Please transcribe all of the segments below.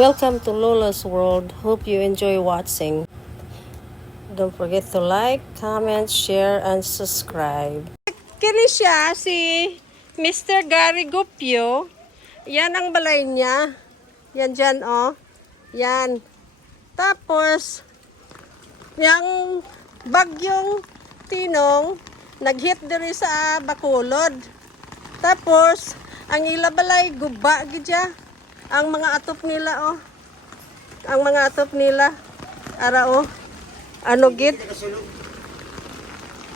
Welcome to Lola's World. Hope you enjoy watching. Don't forget to like, comment, share, and subscribe. Kini siya, si Mr. Gary Gupio. Yan ang balay niya. Yan dyan, oh. Yan. Tapos, yung bagyong tinong, nag-hit diri sa Bacolod. Tapos, ang ilabalay, guba, gidya. Ang mga atop nila, oh. Ang mga atop nila. Ara, oh. Ano, gid?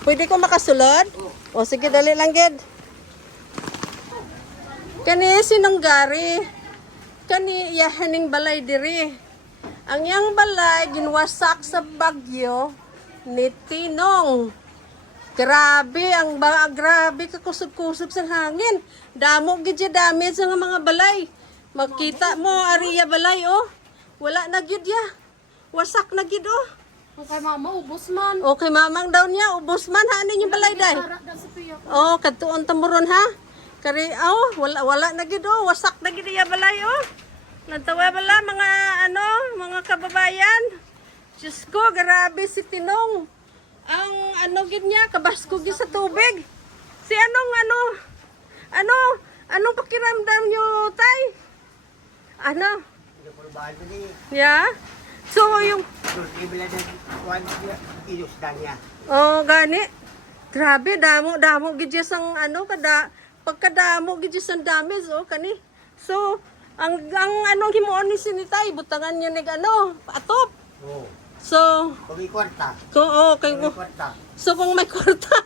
Pwede ko makasulod? O, sige, dali lang, gid. Kani, sinanggari. Kani, yahaning balay diri. Ang yang balay, ginwasak sa bagyo ni Tinong. Grabe, grabe kakusog-kusog sa hangin. Damo, gid ya damage sa mga balay. Makita mo, ariya balay, oh. Wala na gid ya. Wasak na gid, oh. Okay, mama, ubos man. Okay, mamang daw niya, ubos man, hanin yung balay, day. Oh, katuon tamuron, ha? Kari, oh, wala na gid, oh. Wasak na gid ya balay, oh. Nantawa bala, mga kababayan. Diyos ko, grabe si Tinong. Ang gid niya, kabasko gid sa tubig. Si anong pakiramdam niyo, tay? Yeah? So, yung... Oh, gani. Grabe, damo gid sang pagkadamo gid sang damage, oh, kani. So, ang himuon ni sinitay, butangan niya nig atop. Oh. So, Kung may kwarta. So, kung may kwarta.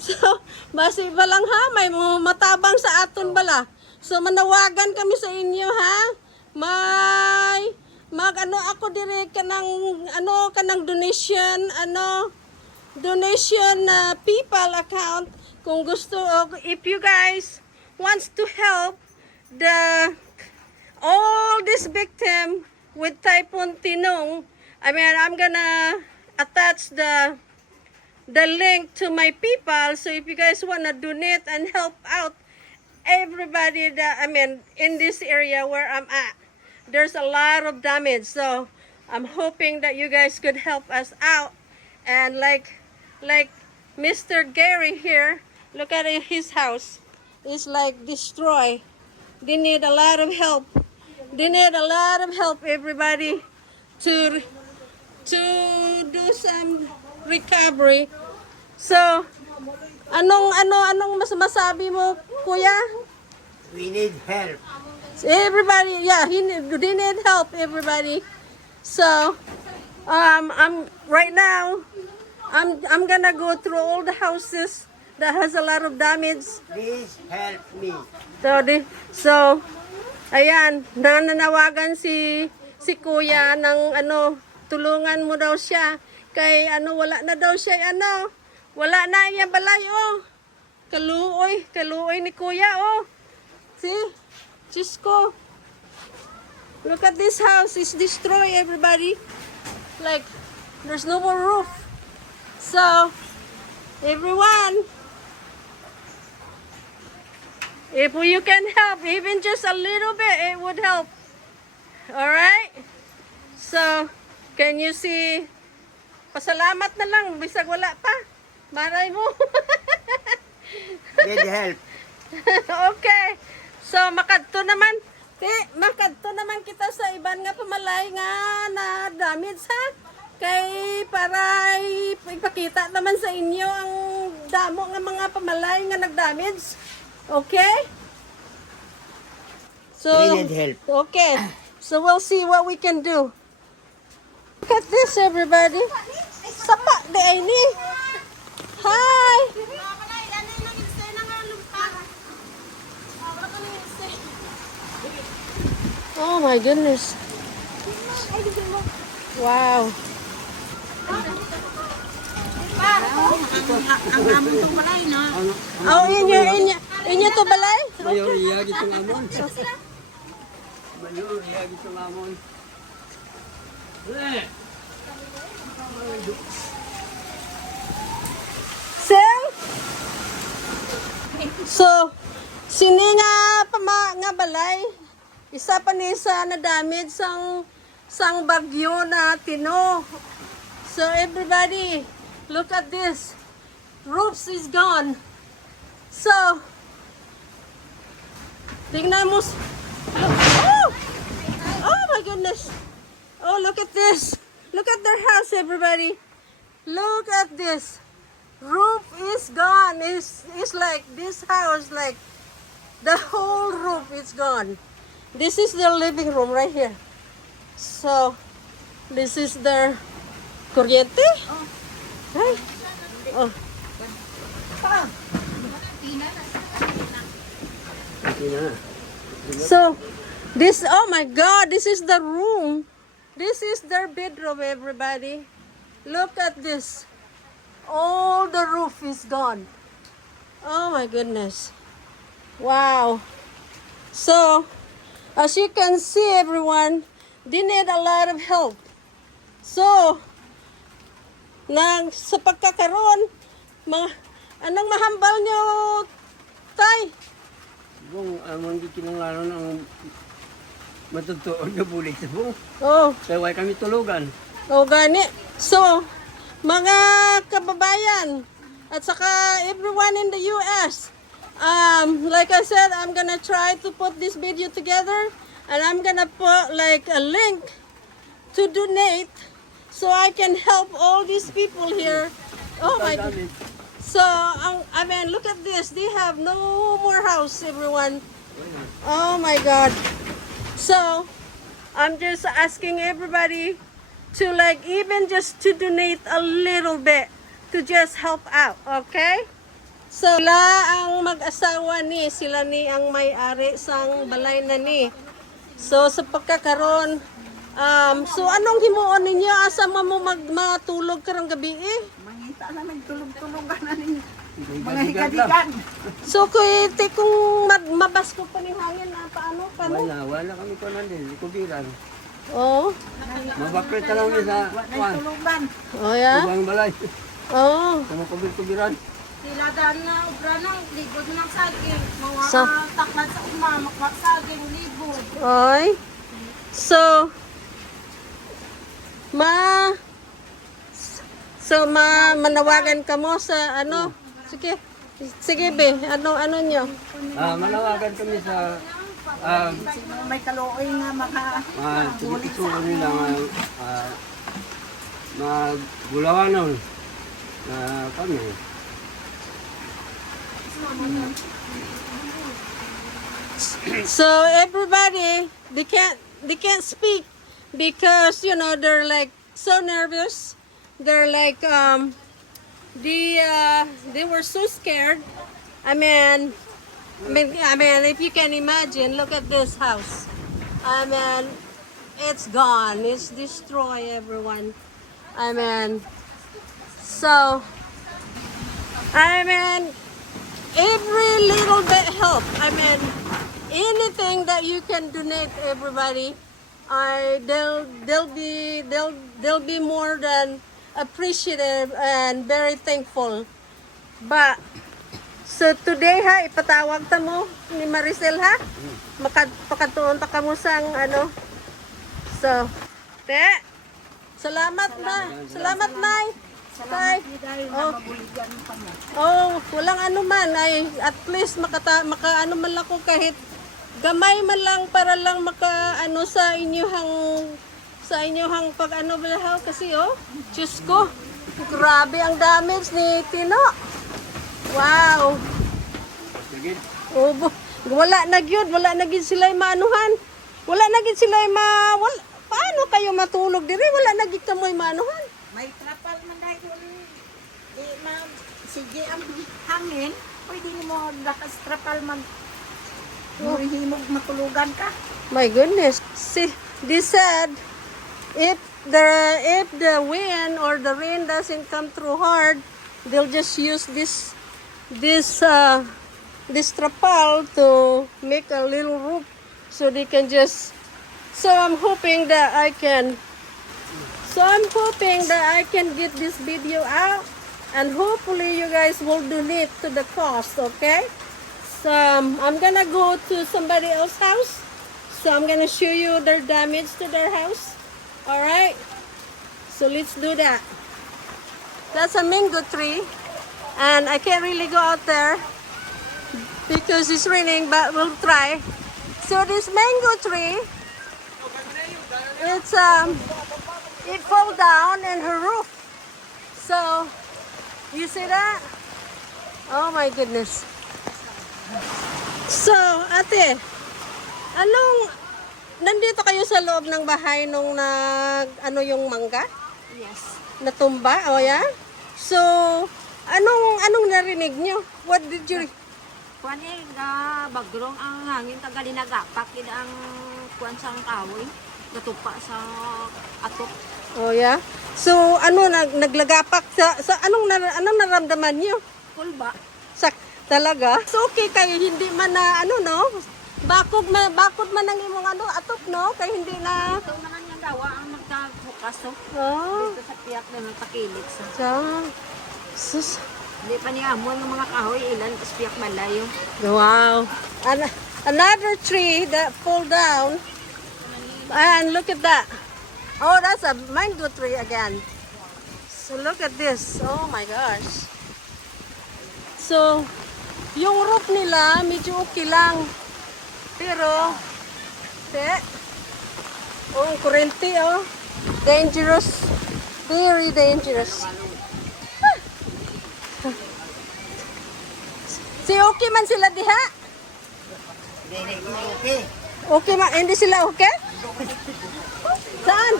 So, basi ba lang, ha? May matabang sa aton bala. So, manawagan kami sa inyo, ha? Ako dire kanang donation, PayPal account. Kung gusto, if you guys wants to help all this victim with Typhoon Tinong, I'm gonna attach the link to my PayPal. So if you guys wanna donate and help out everybody in this area where I'm at, there's a lot of damage. So I'm hoping that you guys could help us out. And like Mr. Gary here, look at his house. It's like destroyed. They need a lot of help. They need a lot of help, everybody, to do some recovery. So, anong masabi mo, kuya? We need help. Everybody, yeah, they need help, everybody. So, right now, I'm gonna go through all the houses that has a lot of damage. Please help me. So, ayan, nananawagan si kuya ng tulungan mo daw siya. Kay wala na daw siya, wala na iya balay, oh. Kaluoy ni kuya, oh. See? Cisco. Look at this house. It's destroyed, everybody. Like, there's no more roof. So, everyone, if you can help, even just a little bit, it would help. Alright? So, can you see? Pasalamat na lang. Bisag wala pa. Maray mo. Need help. Okay. So, makadto naman kita sa iban nga pamalay nga na damage, ha? Kay para ipakita naman sa inyo ang damo nga mga pamalay nga nagdamage. Okay? So, We need help. Okay. So, we'll see what we can do. Look at this, everybody. Sapa de ini. Hi. Oh my goodness. Wow. Oh, inyo to balay? Mayoriya gitong amon. Mayoriya gitong amon. Sir? So, sini nga balay Isa pa ni sa na-damage sang bagyo na Tino. So everybody, look at this. Roofs is gone. So, tingnan mo. Oh! Oh my goodness. Oh, look at this. Look at their house, everybody. Look at this. Roof is gone. It's like this house, like the whole roof is gone. This is their living room right here. So, this is their kuryente. Ay. Oh. Okay na. So, this, oh my God, this is the room. This is their bedroom, everybody. Look at this. All the roof is gone. Oh my goodness. Wow. So, as you can see, everyone, they need a lot of help. So, sa pagkakaroon, anong mahambal nyo, Tay? Bung, amang di kinanglanon ang matutuon na bulik sa bung. Oh, Kaya why kami tulugan. oh gani. So, mga kababayan, at saka everyone in the US, like I said, I'm gonna try to put this video together, and I'm gonna put like a link to donate so I can help all these people here. Oh my God. So, I mean, look at this. They have no more house, everyone. Oh my God. So, I'm just asking everybody to like even just to donate a little bit to just help out, okay? So, sila ang mag-asawa ni, sila ni ang may-ari sang balay na ni. So, sa pagkakaroon, so anong himuon ninyo? Asa mo matulog karong gabi eh? Mangita na nagtulog-tulogan na ning mga Mga higadigan. So, kung mabas ko pa ng hangin na paano? Wala kami ko nandun, kubiran. Oh, Mabakrit na lang sa kuwan. Nagtulugan. oh yeah? Kubang balay. Oh. Kumakubir-kubiran. Sila daan na ubra ng libod ng saging. Mga Sa- taklat sa uma, makwak saging, libod. Oy. So, manawagan ka mo sa ano? Sige. Sige, be. Ano nyo? Manawagan kami sa Sino may kalooy nga tigit-isuko nila magbulawanon na kami. So everybody, they can't speak because you know they're like so nervous. They're like they were so scared. I mean, if you can imagine, look at this house. I mean, it's gone. It's destroyed, everyone. I mean, so, every little bit help. Anything that you can donate, everybody, they'll be more than appreciative and very thankful. But so today ha, ipatawag ta mo ni Maricel ha. Pakatuon pa kamo sang ano. So, te. Salamat na. Salamat nay. Tay. Oh. Oh, walang ano man ay at least maka ano man lang ko kahit gamay man lang para lang maka ano sa inyong pag ano balahaw kasi oh. Diyos ko. Grabe ang damage ni Tino. Wow. Sige. Oh, wala na gyud sila maanuhan. Wala na gyud sila paano kayo matulog diri? Wala na gyud kamoy maanuhan. may trapal man dahil sige ang hangin, pwede mo lakas trapal man. Himog matulugan ka. My goodness. See, they said if the wind or the rain doesn't come through hard, they'll just use this trapal to make a little roof so they can just I'm hoping that I can get this video out, and hopefully you guys will donate to the cost, okay? So I'm gonna go to somebody else's house So I'm gonna show you their damage to their house. All right. So let's do that. That's a mango tree, and I can't really go out there because it's raining, but we'll try. So this mango tree, it fell down in her roof. So you see that? Oh my goodness. So, ate, nandito kayo sa loob ng bahay nung yung mangga? Yes. Natumba? O yeah? So, anong narinig nyo? What did you... Kuan bagrong ang hangin tagali nagapak ang kuan sang kahoy. Natupa sa atok. Oh yeah? So, naglagapak sa anong naramdaman nyo? Kulba. Talaga? So, okay kayo, hindi man na, bakod man ang imong atok, no? Kaya hindi na... Ito naman yung dawa ang nagkabukas. Oh, Dito sa tiyak na nagpakilit sa. so, sus. Hindi pa niya amon ng mga kahoy ilan tas piyak malayo. Wow. Another tree that fall down. And look at that. Oh, that's a mango tree again. So look at this. Oh my gosh. So, yung roof nila medyo okay lang. Pero, ang kurente, oh. Dangerous. Very dangerous. Si okay man sila diha? Okay. Okay man, hindi sila okay? Saan?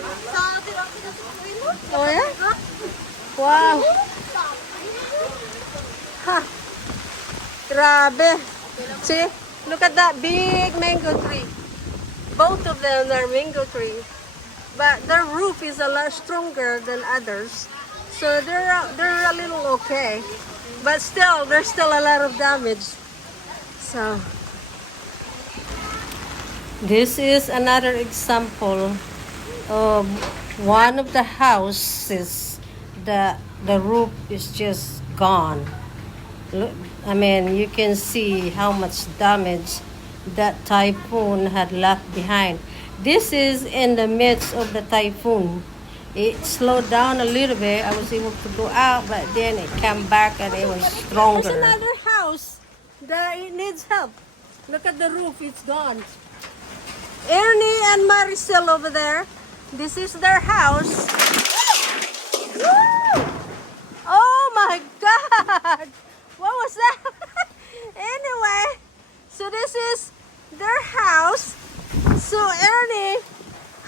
Oh yeah? Wow. Ha. Grabe. See? Look at that big mango tree. Both of them are mango tree. But their roof is a lot stronger than others. So they're a little okay. But still, there's still a lot of damage. So, this is another example of one of the houses that the roof is just gone. Look, I mean, you can see how much damage that typhoon had left behind. This is in the midst of the typhoon. It slowed down a little bit. I was able to go out, but then it came back and it was stronger. There's another house that it needs help. Look at the roof, it's gone. Ernie and Maricel over there. This is their house. Woo! Oh my God! What was that? Anyway, so this is their house. So Ernie,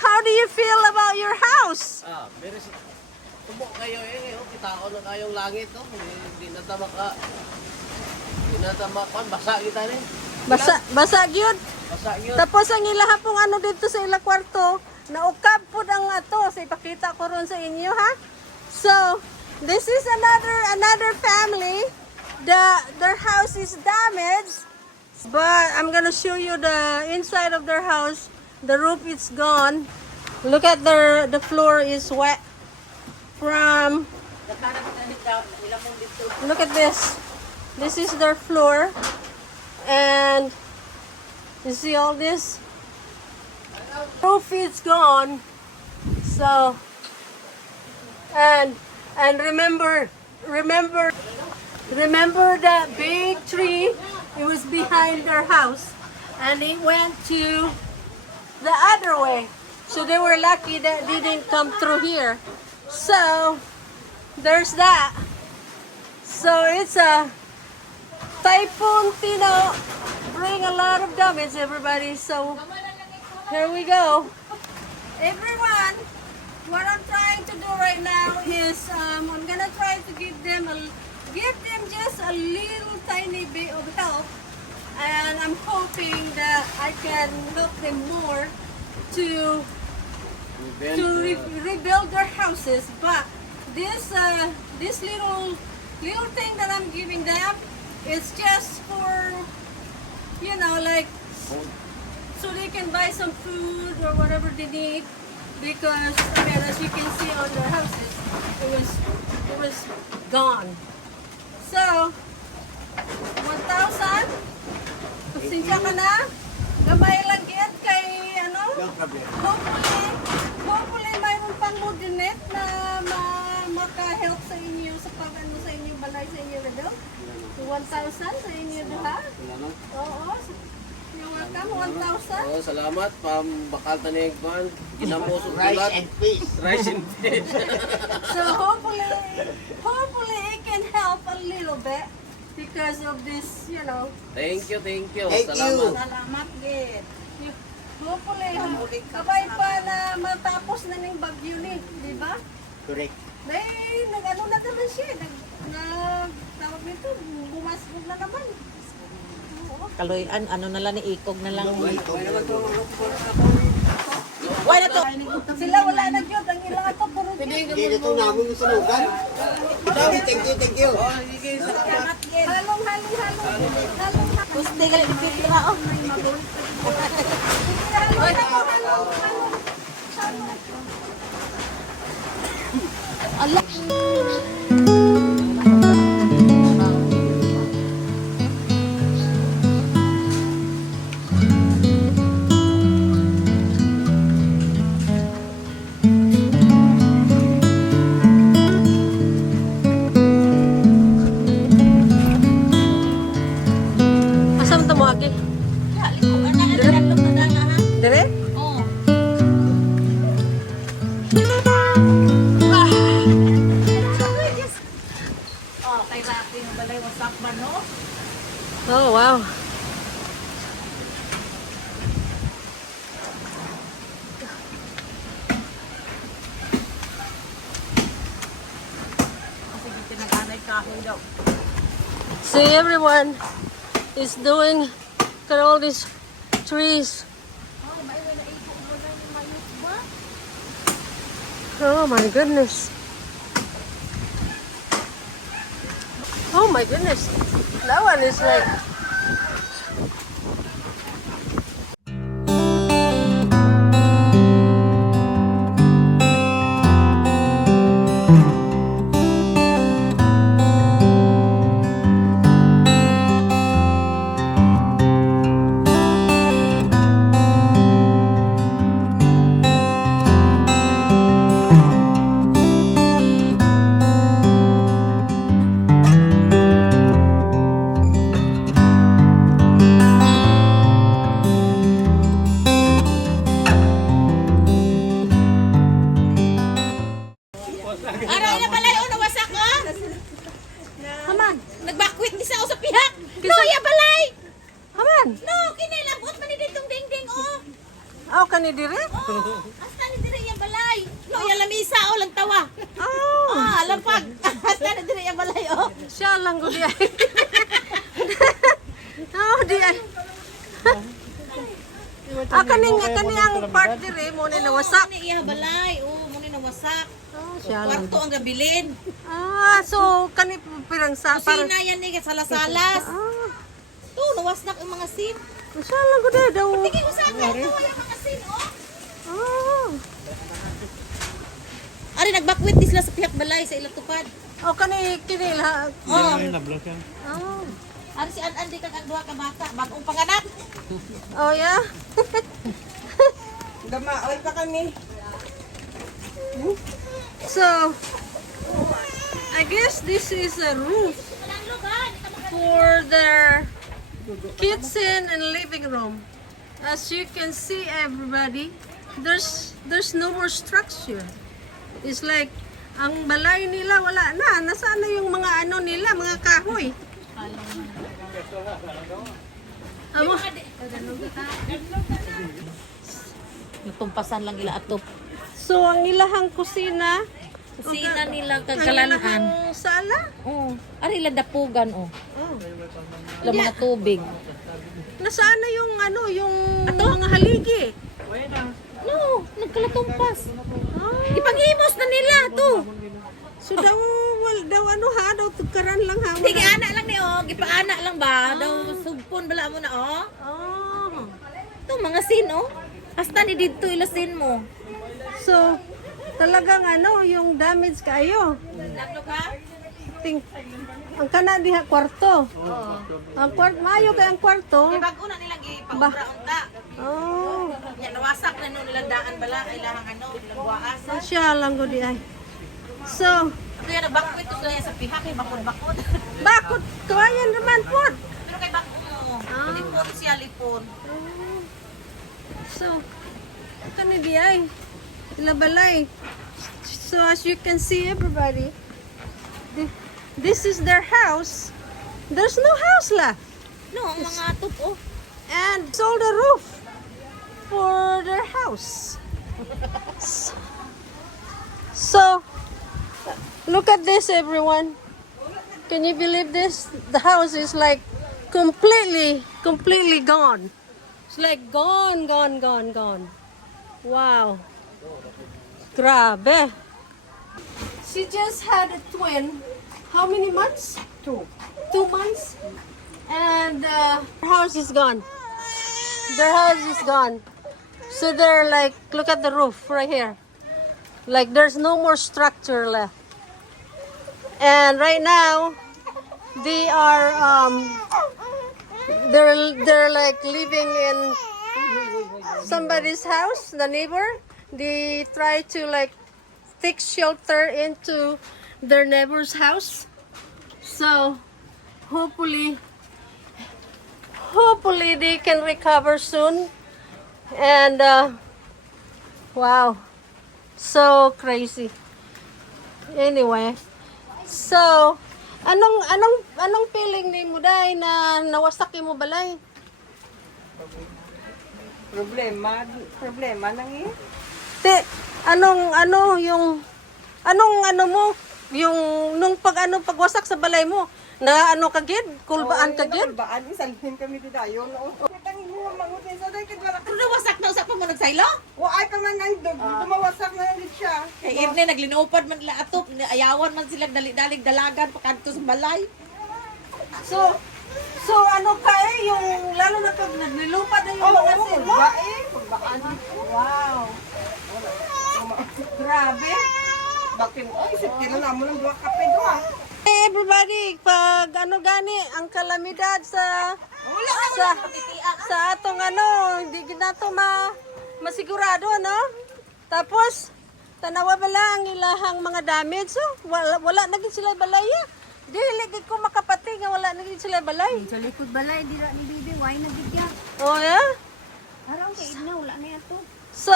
how do you feel about your house? Very tubo kayo ngayon. Kitao na kayong langit, no? Hindi na tama ka. Hindi na tama ka. Basa kita rin. Basa gyud. Basa yun. Tapos ang ilaha pong dito sa ila kwarto, naukab po ang ato. So ipakita ko ron sa inyo, ha? So, this is another family. Their house is damaged. But I'm gonna show you the inside of their house. The roof is gone. Look at the floor is wet from... Look at this. This is their floor. And you see all this? Roof is gone. So, and remember that big tree? It was behind their house, and it went to the other way. So they were lucky that they didn't come through here. So there's that. So it's a Typhoon Tino, bring a lot of damage, everybody. So here we go. Everyone, what I'm trying to do right now is I'm gonna try to give them just a little tiny bit of help, and I'm hoping that I can help them more to rebuild their houses. But this little thing that I'm giving them is just for, like, so they can buy some food or whatever they need, because as you can see on their houses, it was gone. So, 1,000. Pasensya ka na. Gamay lang yan kay Hopefully mayroon pang mo dinet na maka-help sa inyo sa pag-ano sa inyo balay sa inyo na daw. 1,000 sa inyo diha. Oo. You're welcome, 1,000. Oh, salamat. Pambakal ta ni Kwan. Ginamusok Rice ulat. and peace. Rice and fish. So hopefully it can help a little bit because of this, you know. Thank you, thank you. Thank you. Salamat. Salamat, Git. Hopefully, kabay pa na matapos na ng bagyo ni, di ba? Correct. May nag-ano na naman siya, tawag nito, bumasbog na naman. Oo. Kaloyan, ano na lang, iikog na lang. Why na to? Sila wala na yun, ang ilang ito, puro Hindi na ito namin yung sunugan. Thank you, thank you. Oh, sige, salamat. halong. Gusto ka lang ipit na ako. Asam to mo agi? Dire? Oh, kay Rafi ng balay wasak ba no? Oh, wow. Kasi pinag-anay kahoy daw. See, everyone is doing, look at all these trees. Oh my goodness. Oh my goodness. That one is like... Araw na balay o nawasak ko? Haman, nagbakwit ni sa sa pihak. No, ya balay. Haman! No, kinilabot man ni ditong dingding o. Oh, kani dire? Oh, hasta ni dire ya balay. No, ya lamisa o lang tawa. Oh! Ah, lampag. Hasta ni dire ya balay o. Siya lang ko di ay. Oh, di ay. Kani ang part dire mo ni nawasak. Ni iya balay. Oh, mo ni nawasak. Oh, siya lang. Kwarto ang gabilin. Ah, so kani pirang sa parang... Kusina yan ni salas-salas. Ah, To, nawasak ang mga sin. siya lang ko di daw. Tingin ko sa akin, tawa yung mga sin o. Oh. Ari, nagbakwit ni sila sa pihak balay sa ilang tupad. Oh, kani kinila. Oh. Oh. Ari si An-An, di kang ang duha ka bata. Bagong panganak. Oh, yeah. Gamaoy pa kami. So, I guess this is a roof for their kitchen and living room. As you can see, everybody, there's no more structure. It's like ang balay nila wala na. Nasaan na yung mga ano nila, mga kahoy? Amo, Tumpasan lang ila atop. so ang ilahang kusina, Kusina nila ang kagkalanan. ilahang sala. Oh, ari ila dapugan oh. Oh. Ila mga tubig. Nasaan na yung ano, yung mga haligi? No, nagkalatumpas. Ah. Ipanghimos na nila to. So daw ano ha, daw tukaran lang ha. Sige, anak lang ni oh, gipaana lang ba? Daw sugpon bala mo na oh. Oh. To mga sin oh. Hasta ni didto ila sin mo. So talagang ano, yung damage kayo. Naglo ka? Ting ang kana diha kwarto. Ang kwarto, mayo kay ang kwarto. Bago na nilang ipaura unta. Oh, Yan, nawasak na nung nilang daan bala, ilang ano, ilang waas. siya lang ko di ay. So, Kaya nabakwit ko sila sa pihak, kay bakod-bakod. bakit kawayan naman po? Pero kay bakod mo, lipon siya, lipon. So, kani di ay. Ilabalay. So, as you can see, everybody, this is their house. There's no house left. No, ang mga tupo. And sold the roof for their house. So, look at this, everyone. Can you believe this? The house is like completely gone. It's like gone. Wow. Grabe. She just had a twin. How many months? 2 months. And her house is gone. Their house is gone. So they're like, look at the roof right here. Like there's no more structure left. And right now, they are they're like living in somebody's house, the neighbor. They try to like take shelter into their neighbor's house. So hopefully they can recover soon. And wow, so crazy. Anyway, so anong feeling ni mo dai na nawasak mo balay? Problema nang eh. Te, anong mo yung nung pagwasak sa balay mo na kagid kulbaan kagid. Baan isalhin kami di dayon. Katangin mo mangutin sa dai kid wala. Kung nawasak na usap pa mo nagsaylo? Wa ay pa man ang dog. Dumawasak na din siya. Kay Irne, naglinupad man nila atop, ayawan man sila dali-dalig dalagan pakanto sa balay. So yung lalo na pag naglilupad na yung mga sila. Pagbaan. Wow. Grabe. Bakit mo isip kilo na mo ng duwa kape do ah. Hey everybody, pag gani ang kalamidad sa atong hindi ginato masigurado Tapos tanawa bala ang ilahang mga damage. So wala na gid sila balaya. Dili gid ko makapati nga wala na gid sila balay. Sa likod balay, di na ni bibi, why na bigya? Oh yeah? Araw kay Idna, wala na yato. So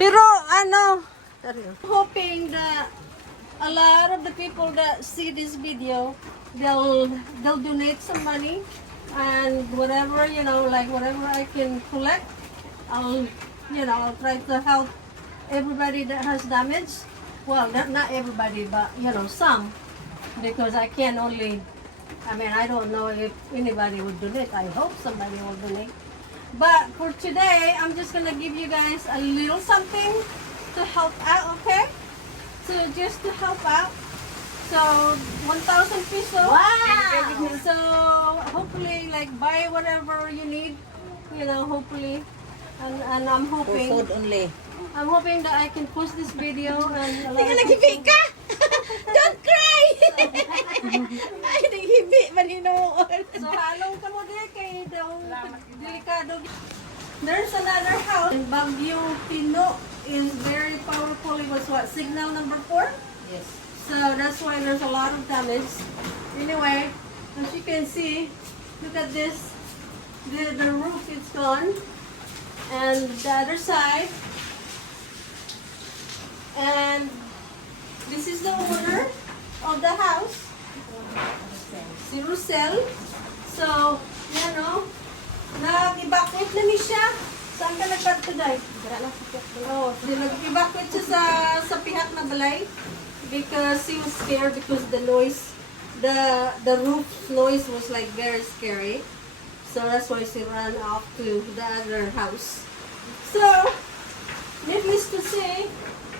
pero hoping that a lot of the people that see this video, they'll donate some money and whatever, like whatever I can collect, I'll try to help everybody that has damage. Well, not everybody, but some, because I don't know if anybody would donate. I hope somebody will donate. But for today, I'm just gonna give you guys a little something to help out, okay? So just to help out. So 1,000 peso. Wow! So hopefully, like buy whatever you need, hopefully, and I'm hoping. only. I'm hoping that I can post this video and a lot of Naghibi ka! Don't cry! Ay, naghibi, maninoon. So halong ka mo din kay daw delikado. There's another house in Baguio Pino is very powerful. It was signal number 4? Yes. So that's why there's a lot of damage. Anyway, as you can see, look at this. The roof is gone. And the other side. And this is the owner of the house. Si Rusel. So, nag-evacuate na ni siya. Saan ka nagpadto dahil? Oh, nag-evacuate siya sa pihak na balay. Because he was scared because the noise, the roof noise was like very scary. So that's why she ran off to the other house. So, needless to say,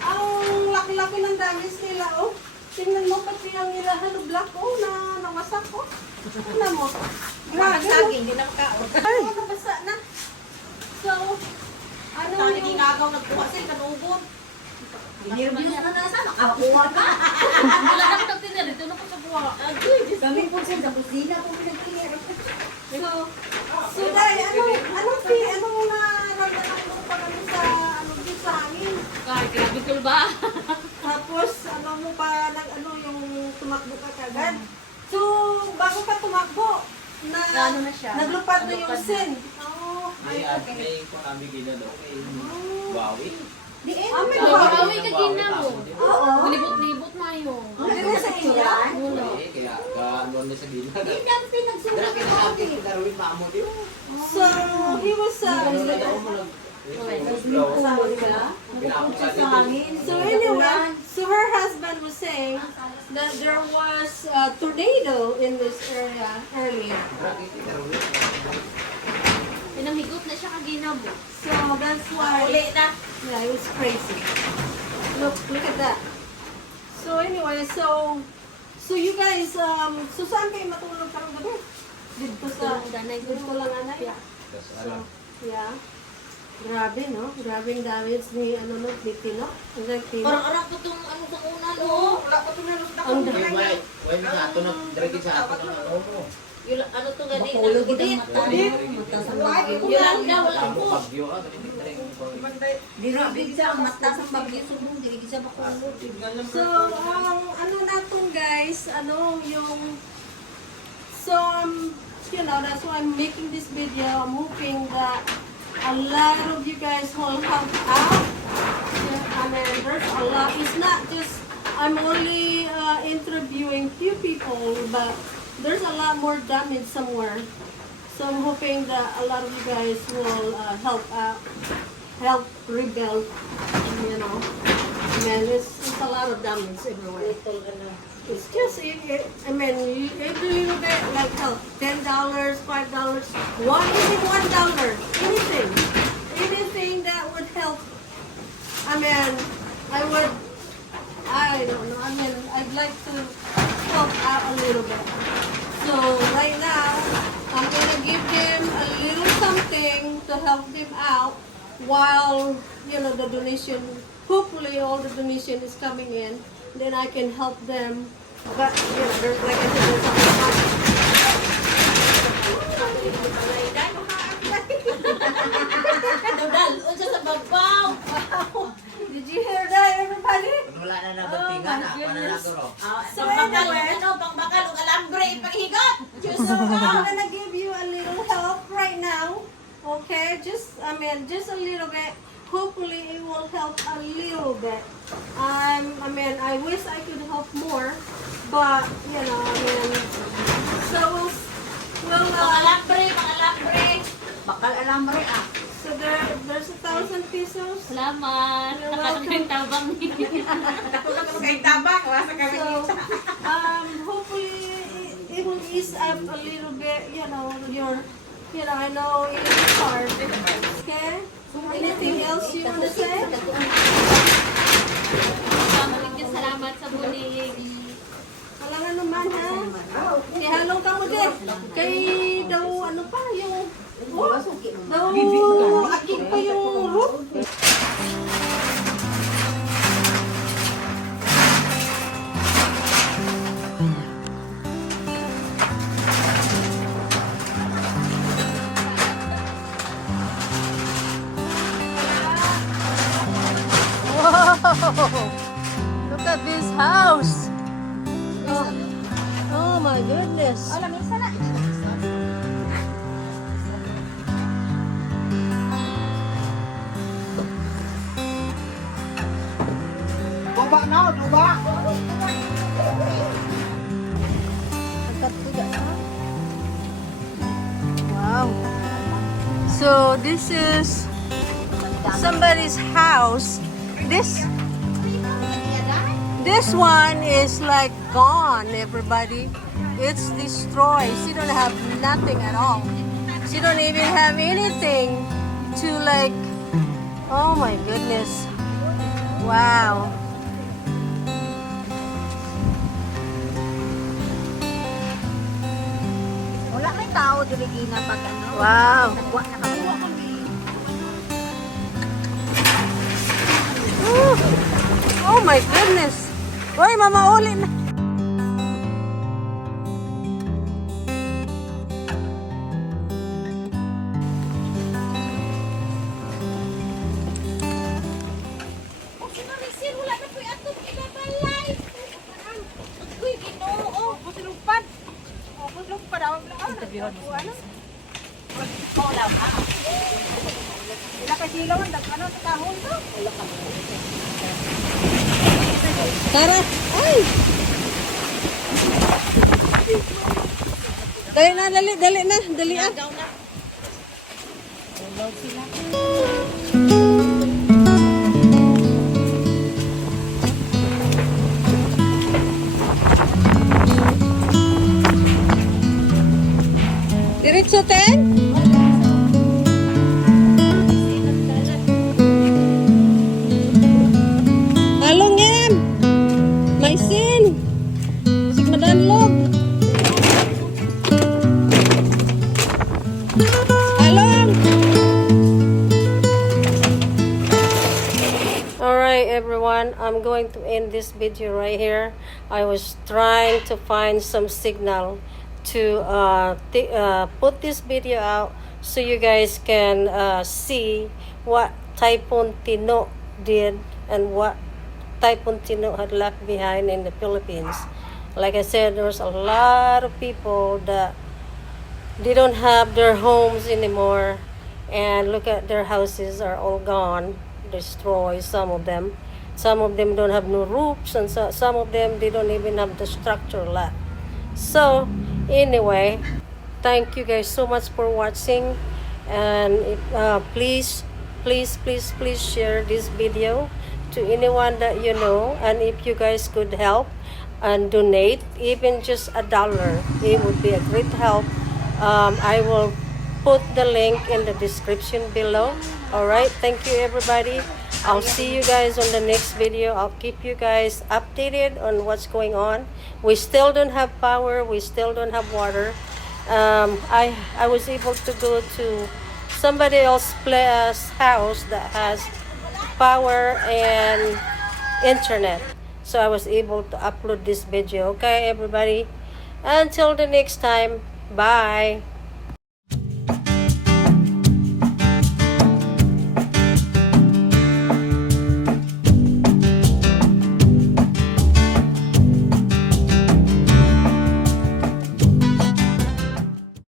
ang laki-laki ng damage nila, oh. Tingnan mo pati ang ilahan ng black, oh, na nawasak, oh. Tingnan mo. Grabe, Saging, hindi na makaon. ay, nabasa na. So, Tani ginagaw nagkuha sila, kanubon. Hinirbiyo na nasa, nakakuha ka. Wala na kitang tinirito na ko sa buha. Kami po sa kusina po pinagpinira. So, So, Day, anong nararamdaman mo pag ano sa, dito sa hangin? Kahit grabe ba? Tapos, mo pa, yung tumakbo ka kagad. So, bago ka tumakbo, naglupad na yung sin. Oh, May kung namin ginano. Wawi. may Grabe ka ginamo. Oo. Libot-libot na yun. Hindi sa iya. Kaya gaano na sa gina. So, he was, so anyway, so her husband was saying that there was a tornado in this area earlier. Pinamigot na siya kaginamo. So that's why, yeah, it was crazy. Look at that. So anyway, so you guys, so saan kayo matulog karong gabi? Dito lang anay. So, yeah. Grabe, no? Grabing damage ni, ni Tino. Hanggang Tino. Parang arap po itong ano sa una, no? Wala pa ito na lusdak. Ang Why na ato na direct sa ato ng ano mo. Yung ano to gani, nagudit. Yung lang wala po. Pagyo ah, So, natong guys, so, that's why I'm making this video. I'm hoping that a lot of you guys will help out. I mean, there's a lot. It's not just, I'm only interviewing few people, but there's a lot more damage somewhere. So I'm hoping that a lot of you guys will help out, help rebuild, I mean, it's a lot of damage everywhere. It's just, I mean, every little bit, like help, $10, $5, even $1, anything that would help. I mean, I don't know, I'd like to help out a little bit. So right now, I'm gonna give them a little something to help them out while, the donation, hopefully all the donation is coming in. Then I can help them. But, there's, like I said, there's Dudal, unsa sa babaw. Did you hear that, everybody? wala na nabatingan na, pananaguro. So anyway, Pangbakal, ug alambre, ipaghigot. so I'm gonna give you a little help right now. Okay, just a little bit. Hopefully it will help a little bit. I wish I could help more, but so we'll Alambre. Bakal alambre ah. so there's 1,000 pesos. Salamat. You're welcome. Nakakang tabang ni. So hopefully it will ease up a little bit. I know it's hard. Okay. Anything else you want to say? Salamat sa bulig. Walang naman ha. Ihalong ka mo din. Kay daw yung akit pa yung roof. Look at this house. Oh my goodness. Baba na, baba. Wow. So this is somebody's house. This one is like gone, everybody. It's destroyed. She don't have nothing at all. She don't even have anything to like, oh my goodness. Wow. Wala may tao dili gina pag ano. Wow. Nagwa na kami. Ooh. Oh my goodness. Uy, mama uli na. Sila kasi ilawan, ano, tahon to? Tara! Ay! Dali na, dali ah. Diretso, Ten? Along yan! May sin! Sigmadanlog! Along! Alright everyone, I'm going to end this video right here. I was trying to find some signal to put this video out so you guys can see what Typhoon Tino did and what Typhoon Tino had left behind in the Philippines. Like I said, there's a lot of people that they don't have their homes anymore, and look at their houses are all gone, destroyed. Some of them don't have no roofs, and some of them they don't even have the structure left. So anyway, thank you guys so much for watching, and please share this video to anyone that you know, and if you guys could help and donate even just $1, it would be a great help. I will put the link in the description below. Alright, thank you everybody. I'll see you guys on the next video. I'll keep you guys updated on what's going on. We still don't have power. We still don't have water. I was able to go to somebody else's house that has power and internet. So I was able to upload this video. Okay, everybody. Until the next time. Bye.